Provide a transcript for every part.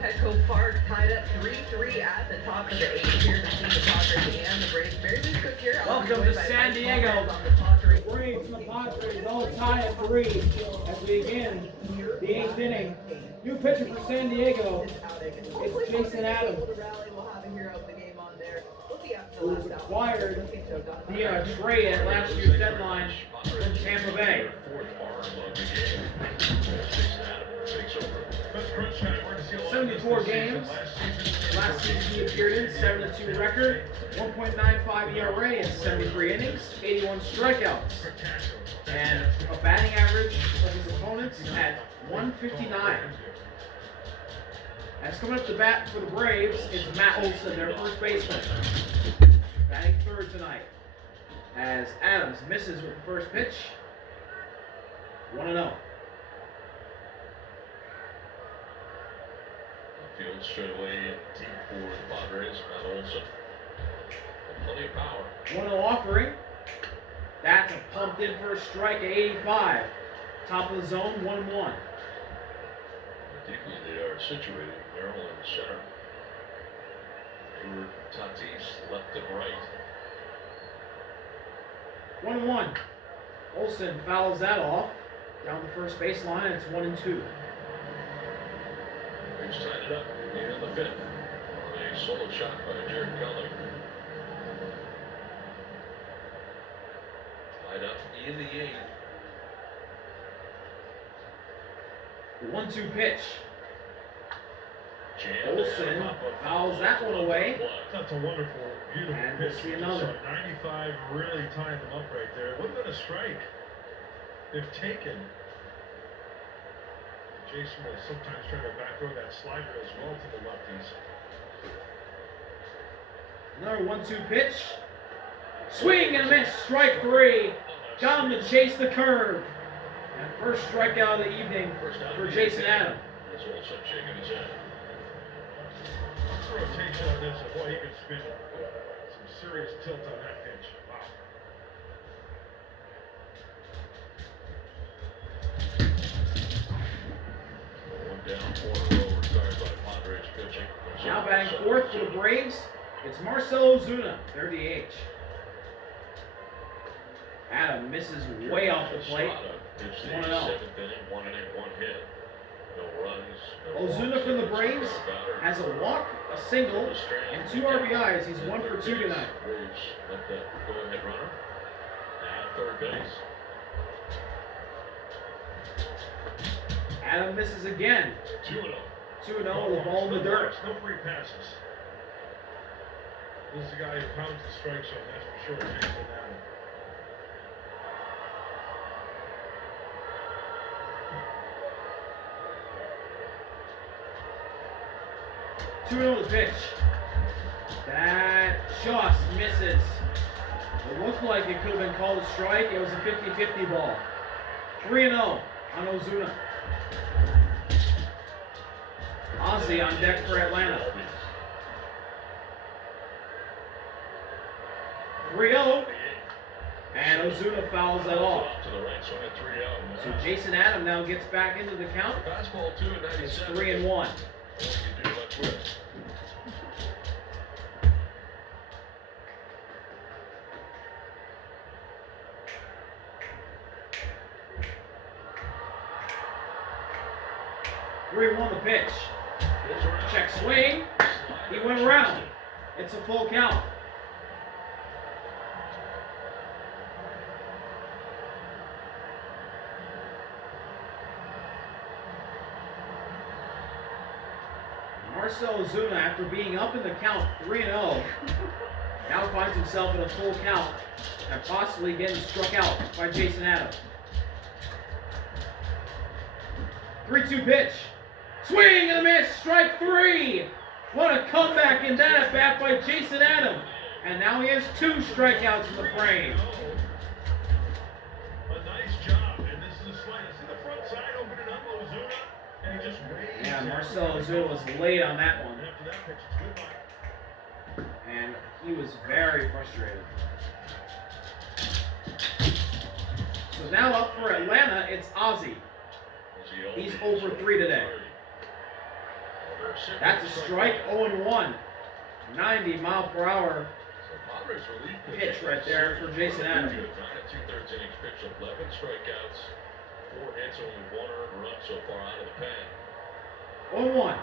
Petco Park tied up 3-3 at the top of the 8th here between the Padres and the Braves. Very loose cook here. Welcome to San Diego. The Braves and the Padres all tied at 3 as we begin the 8th inning. New pitcher for San Diego. It's Jason Adams, who was acquired via a trade at last year's deadline from Tampa Bay. 74 games. Last season he appeared in, 7-2 record, 1.95 ERA in 73 innings, 81 strikeouts, and a batting average of his opponents at 159. As coming up to bat for the Braves, it's Matt Olson, their first baseman, batting third tonight. As Adams misses with the first pitch, 1-0. Field straight away deep for the Padres. Matt Olson. Plenty of power. 1-0 offering. That's a pumped in for a strike at 85. Top of the zone, 1-1. Deeply they are situated. Merrill in center. Hayward, Tatis, left and right. 1-1. Olson fouls that off. Down the first baseline, it's 1-2. Braves tied it up. Lead in the 5th. A solo shot by Jared Kelly. Tied up in the 8th. The 1-2 pitch. Jammed Olson fouls that one away. That's a wonderful, beautiful And pitch. we'll see another. 95 really tying them up right there. It would have been a strike if taken. Jason will sometimes try to back throw that slider as well to the lefties. Another 1-2 pitch. Swing and a miss. Strike 3. Got him to chase the curve. And first strikeout of the evening for Jason Adams. That's Olson shaking his head. Rotation on this, and boy, he could spin some serious tilt on that pitch. Wow. One down, 4 in a row, retired by Padres pitching. Now batting fourth for the Braves, it's Marcell Ozuna, their DH. Adam misses way off the plate. 1-0. 7th inning, 1 inning, 1 hit. No runs. No Ozuna walks. from the Braves has a walk, a single, and 2 RBIs. He's 1 for 2 tonight. Braves left that go-ahead runner at third base. Adam misses again. 2-0. 2-0 with a ball in the dirt. No free passes. This is a guy who pounds the strike zone, that's for sure. Jason Adams. The pitch. That just misses. It looked like it could have been called a strike. It was a 50-50 ball. 3-0 on Ozuna. Ozzy on deck for Atlanta. 3-0. And Ozuna fouls that off. To the right, swing at 3-0. So Jason Adams now gets back into the count. Fastball 2 and 97. It's 3-1. You can do much with it. The pitch. Check swing. He went around. It's a full count. Marcell Ozuna, after being up in the count 3-0, now finds himself in a full count and possibly getting struck out by Jason Adams. 3-2 pitch. Swing and a miss. Strike 3. What a comeback in that at bat by Jason Adams. And now he has 2 strikeouts in the frame. A nice job, and this is a slider. See the front side opening up, Ozuna, and he just raised. Yeah, Marcell Ozuna was late on that one. And after that pitch, it's goodbye. And he was very frustrated. So now up for Atlanta, it's Ozzy. He's over 3 today. That's a strike, 0-1. 90 mile per hour Padres relief pitch right there for Jason Adams. 9 2/3 innings pitched, 11 strikeouts, 4 hits, only 1 earned run so far out of the pen. 0-1.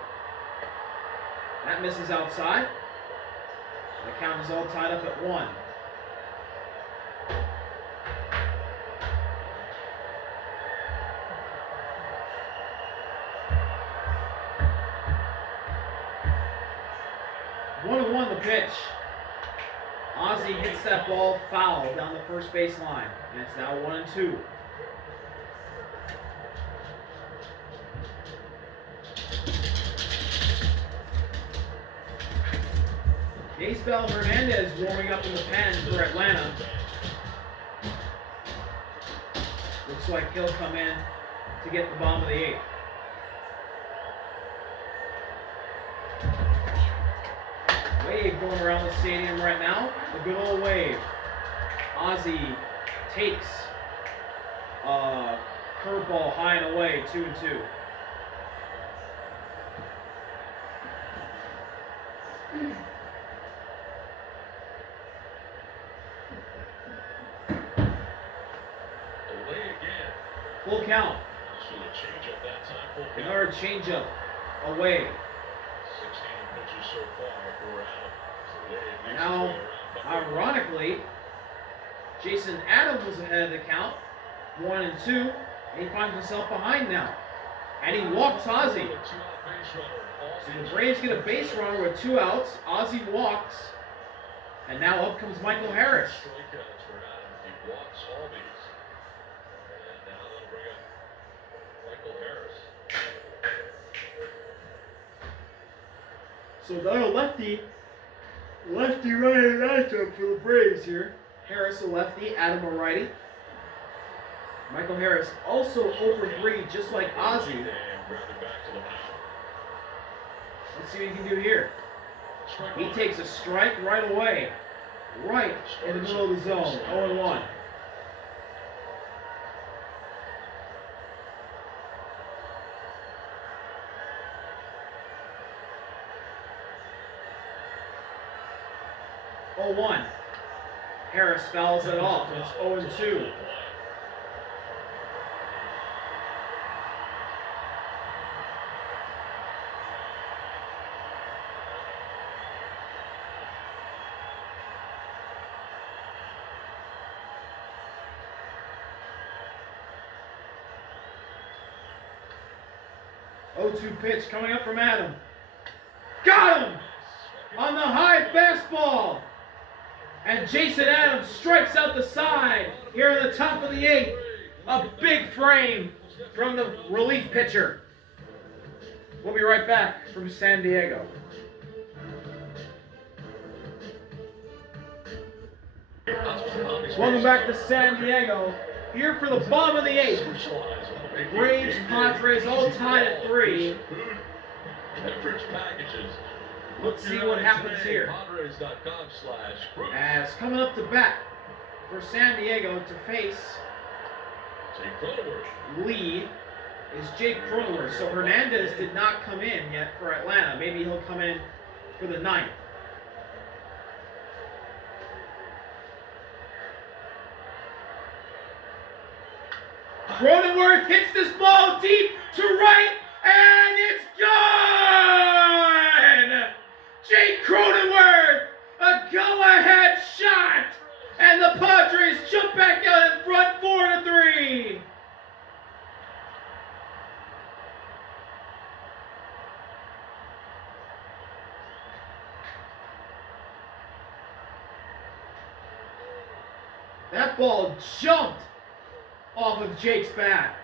That misses outside. The count is all tied up at 1. One the pitch. Ozzie hits that ball foul down the first base line. And it's now 1-2. Gabriel Hernandez warming up in the pen for Atlanta. Looks like he'll come in to get the bottom of the 8th. Wave going around the stadium right now. The good old wave. Ozzie takes a curveball high and away, 2-2. Away again. Full count. So the changeup that time, full count. Another changeup away. 16 pitches so far, 4 out. Now, ironically, Jason Adams was ahead of the count, 1-2, and he finds himself behind now. And he walks Ozzie. So the Braves get a base runner with 2 outs. Ozzie walks, and now up comes Michael Harris. Strikeouts for Adams. He walks all these. And now they'll bring up Michael Harris. So another lefty-righty matchup for the Braves here. Harris a lefty, Adam a righty. Michael Harris also over 3, just like Ozzie. And grounded back to the mound. Let's see what he can do here. He takes a strike right away. Right in the middle of the zone. 0-1. Harris fouls it off. It's 0-2. Pitch coming up from Adam. Got him! On the high fastball. And Jason Adams strikes out the side here in the top of the 8th. A big frame from the relief pitcher. We'll be right back from San Diego. Welcome back to San Diego. Here for the bottom of the 8th. Braves, Padres all tied at 3. Let's see what happens here. As coming up to bat for San Diego to face Lee is Jake Cronenworth. So Hernandez did not come in yet for Atlanta. Maybe he'll come in for the 9th. Cronenworth hits this ball deep to right, and it's gone! Jake Cronenworth, a go-ahead shot, and the Padres jump back out in front 4-3. That ball jumped off of Jake's bat.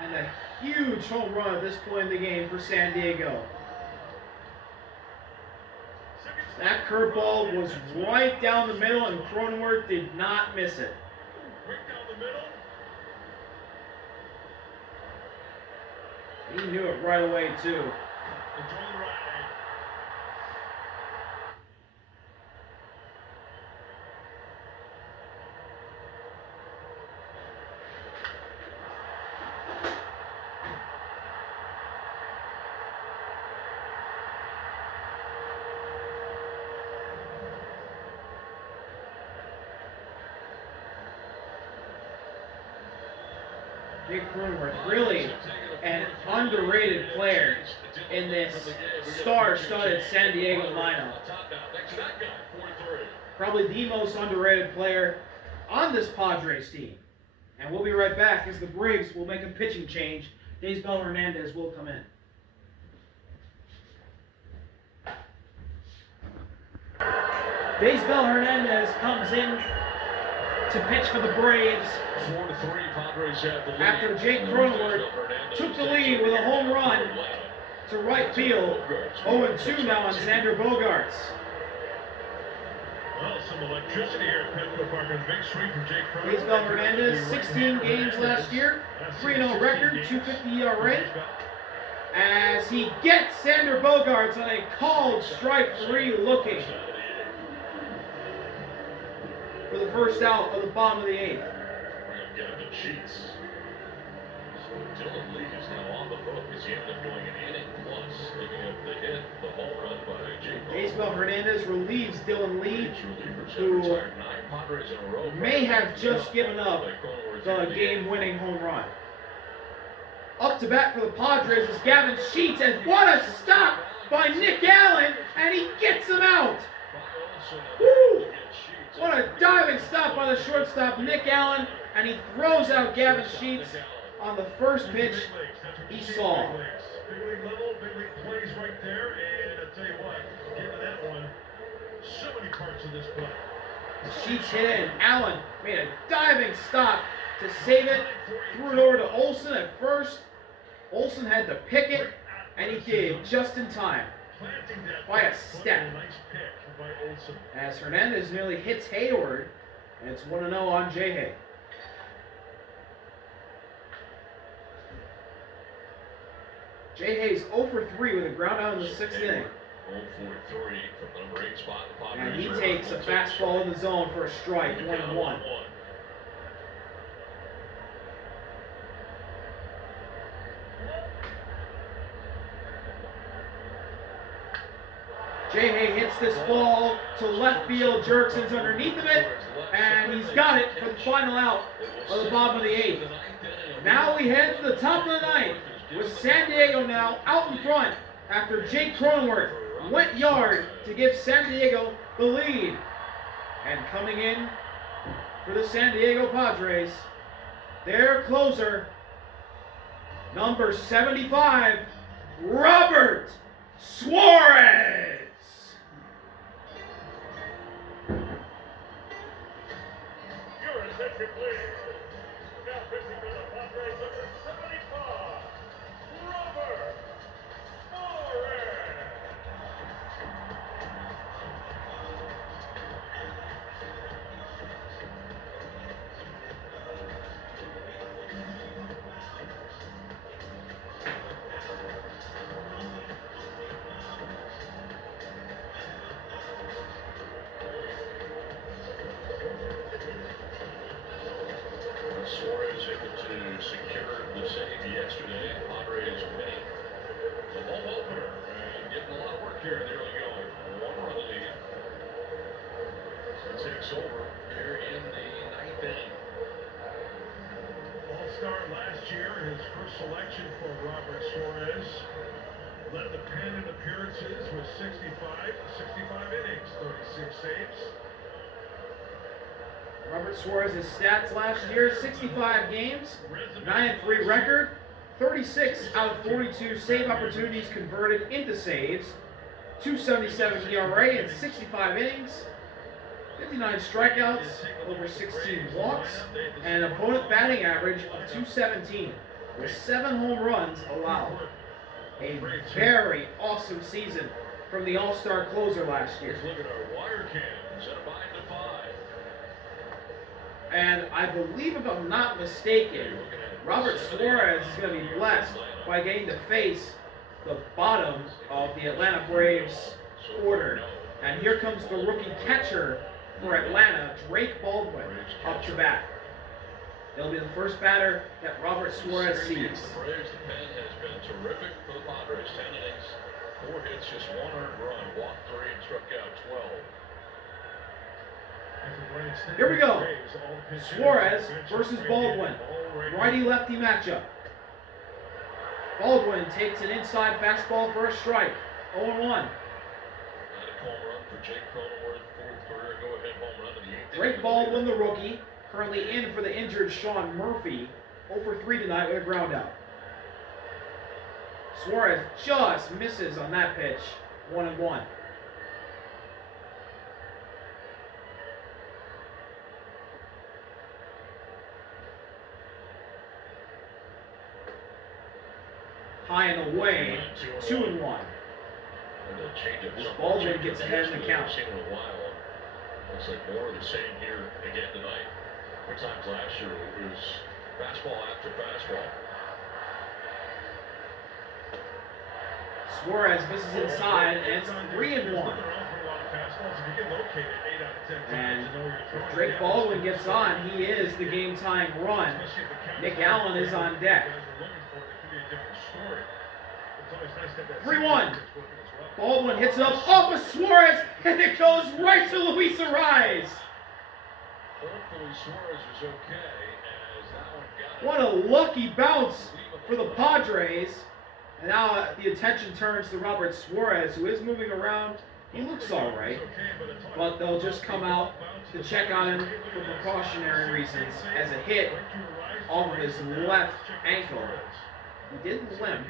And a huge home run at this point in the game for San Diego. That curveball was right down the middle, and Cronenworth did not miss it. Right down the middle. He knew it right away, too. Enjoy the ride. Jake Cronenworth, really an underrated player in this star-studded San Diego lineup. Probably the most underrated player on this Padres team. And we'll be right back as the Braves will make a pitching change. Daysbel Hernandez will come in. Daysbel Hernandez comes in to pitch for the Braves 4-3, Padres have the lead. after Jake Cronenworth took the lead with a home run to right field. 0-2 now on Xander Bogaerts. Well, some electricity here at Petco Park on the big swing from Jake Cronenworth. Daysbel Hernandez, 16 games last year, 3-0 record, 2.50 ERA. As he gets Xander Bogaerts on a called strike 3 looking for the first out of the bottom of the 8th. Gavin Sheets. So Dylan Lee is now on the hook as he ended up going an inning plus, giving up the hit, the home run by Jake. Daysbel Hernandez relieves Dylan Lee, Who who may have just given up the game-winning home run. Up to bat for the Padres is Gavin Sheets, and what a stop by Nick Allen, and he gets him out. Woo! What a diving stop by the shortstop, Nick Allen, and he throws out Gavin Sheets on the first pitch he saw. Big league level, big league plays right there, and I'll tell you what, get to that one. So many parts of this play. Sheets hit in. Allen made a diving stop to save it, threw it over to Olsen at first. Olsen had to pick it, and he did just in time by a step. As Hernandez nearly hits Hayward, and it's 1-0 on J-Hay. J-Hay's 0 for 3 with a ground out in the 6th inning. 0 for 3 from the number 8 spot. And he takes a fastball in the zone for a strike, 1-1. J-Hay hits this ball to left field. Jerkson's underneath of it, and he's got it for the final out of the bottom of the 8th. Now we head to the top of the 9th with San Diego now out in front after Jake Cronenworth went yard to give San Diego the lead. And coming in for the San Diego Padres, their closer, number 75, Robert Suarez. Your attention, please. Now pitching for the Padres, number 75, Robert Suarez. Suarez able to secure the save yesterday. Padres winning the home opener and getting a lot of work here in the early going. 1-run lead. He takes over here in the 9th inning. All-star last year, his first selection for Robert Suarez. Led the pen in appearances with 65 innings, 36 saves. Robert Suarez's stats last year: 65 games, 9-3 record, 36 out of 42 save opportunities converted into saves, 2.77 ERA in 65 innings, 59 strikeouts, over 16 walks, and an opponent batting average of 217, with 7 home runs allowed. A very awesome season from the All-Star closer last year. Look at our wire cam, set a 5-5. And I believe, if I'm not mistaken, Robert Suarez is going to be blessed by getting to face the bottom of the Atlanta Braves order. And here comes the rookie catcher for Atlanta, Drake Baldwin, up to bat. He'll be the first batter that Robert Suarez sees. The Braves, the pen has been terrific for the Padres. 10 innings, 4 hits, just 1 earned run, walked 3 and struck out 12. Here we go. Suarez versus Baldwin. Righty-lefty matchup. Baldwin takes an inside fastball for a strike. 0-1. And a home run for Jake Cronenworth, fourth career go-ahead home run in the eighth. Drake Baldwin, the rookie, currently in for the injured Sean Murphy. 0-3 tonight with a ground out. Suarez just misses on that pitch. 1-1. High and away, 2-1. And the changeup. Baldwin gets ahead in the count. Seen in a while. Looks like more of the same here again tonight. More times last year it was fastball after fastball. Suarez misses inside, and it's 3-1. And if Drake Baldwin gets on, he is the game-tying run. Nick Allen is on deck. 3-1. Baldwin hits it up off of Suarez, and it goes right to Luis Arraez. Hopefully Suarez is okay as that one got What a lucky bounce for the Padres. And now the attention turns to Robert Suarez, who is moving around. He looks all right, but they'll just come out to check on him for precautionary reasons as a hit off of his left ankle. He did limp.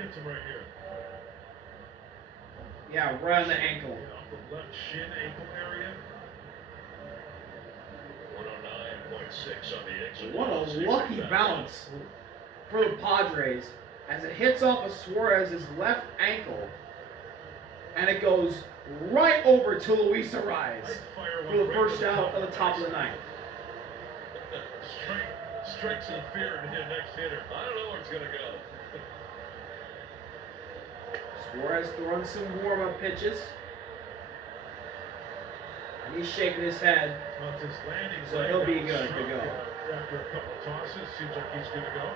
Yeah, right on the ankle. Off the left shin ankle area. 109.6 on the exit. What a lucky bounce for the Padres as it hits off of Suarez's left ankle, and it goes right over to Luis Arraez for the first out of the top of the ninth. Strikes in fear to the next hitter. I don't know where it's going to go. Suarez throwing some warm-up pitches. And he's shaking his head. Well, it's his landing So leg he'll be that good to struck, go. After a couple of tosses, seems like he's good to go.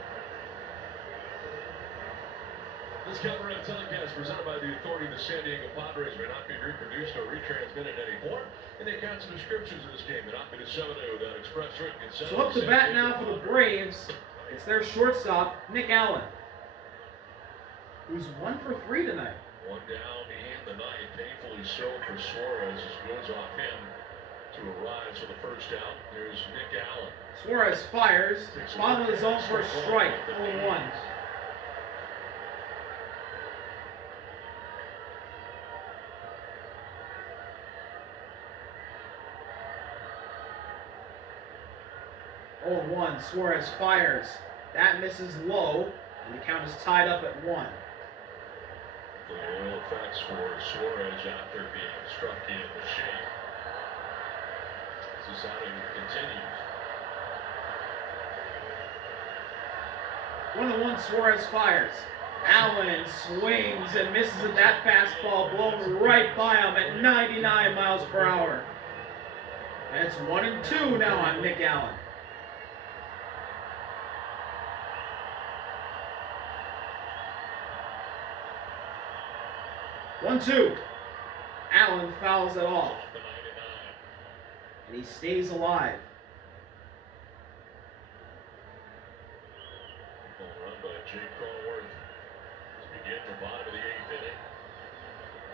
This Colorado telecast presented by the authority of the San Diego Padres may not be reproduced or retransmitted in any form. And the accounts and descriptions of this game may not be disseminated without express written consent. So up to bat now for the Braves. It's their shortstop, Nick Allen, who's 1 for 3 tonight. One down in the ninth, painfully so for Suarez as goes off him to Arraez for the first out. There's Nick Allen. Suarez fires, bottom of the zone for a strike, 0-1. Suarez fires. That misses low, and the count is tied up at 1. The oil effects for Suarez after being struck in the shin. This outing continues. 1-1, Suarez fires. Allen swings and misses at that fastball, blown right by him at 99 miles per hour. And it's 1-2 now on Nick Allen. 1-2. Allen fouls it off. And he stays alive. Home run by Jake Cronenworth to begin the bottom of the eighth inning.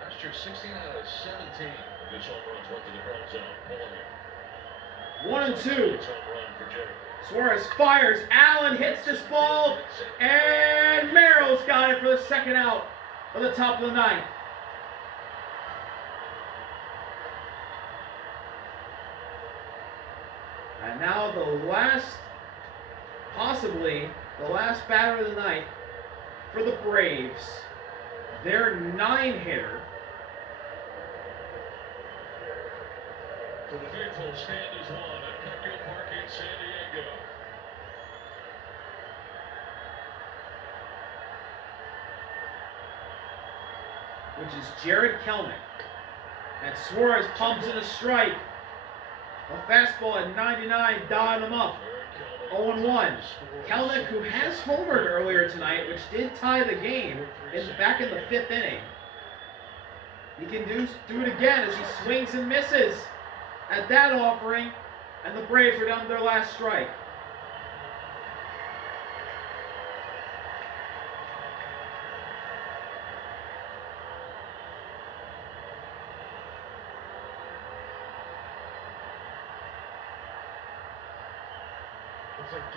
Last year, 16 out of 17 of his home runs went to the ground zone. Pulling him. 1-2. Home run for Jake. Suarez fires. Allen hits this ball. And Merrill's got it for the second out of the top of the ninth. And now the last, possibly the last batter of the night for the Braves. Their 9-hitter. For the faithful, stand is one at Petco Park in San Diego. Which is Jared Kelnick. And Suarez pumps in a strike. A fastball at 99, dialing him up. 0-1. Kelnick, who has homered earlier tonight, which did tie the game back in the 5th inning. He can do it again as he swings and misses at that offering. And the Braves are down to their last strike.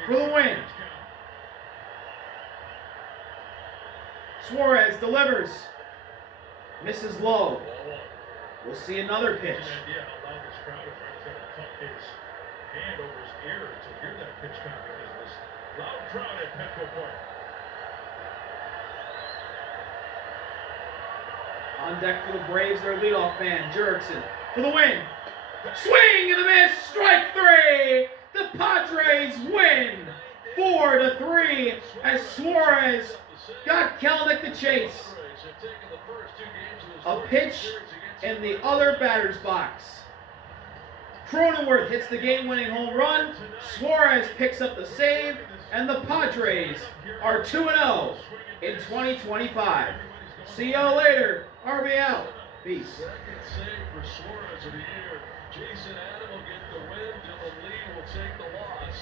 For the win. Suarez delivers. Misses low. We'll see another pitch. Idea how loud this crowd is, right? It's going to cup his hand over his ear to hear that pitch count because of this loud crowd at Petco Park. On deck for the Braves, their leadoff man, Jurickson, for the win. Swing and a miss, strike three. The Padres win 4-3 as Suarez got Kelenic to chase. A pitch in the other batter's box. Cronenworth hits the game-winning home run. Suarez picks up the save, and the Padres are 2-0 in 2025. See y'all later. RB out. Peace. Second save for Suarez of the year. Jason Adam will get the win. Dylan Lee will take the loss.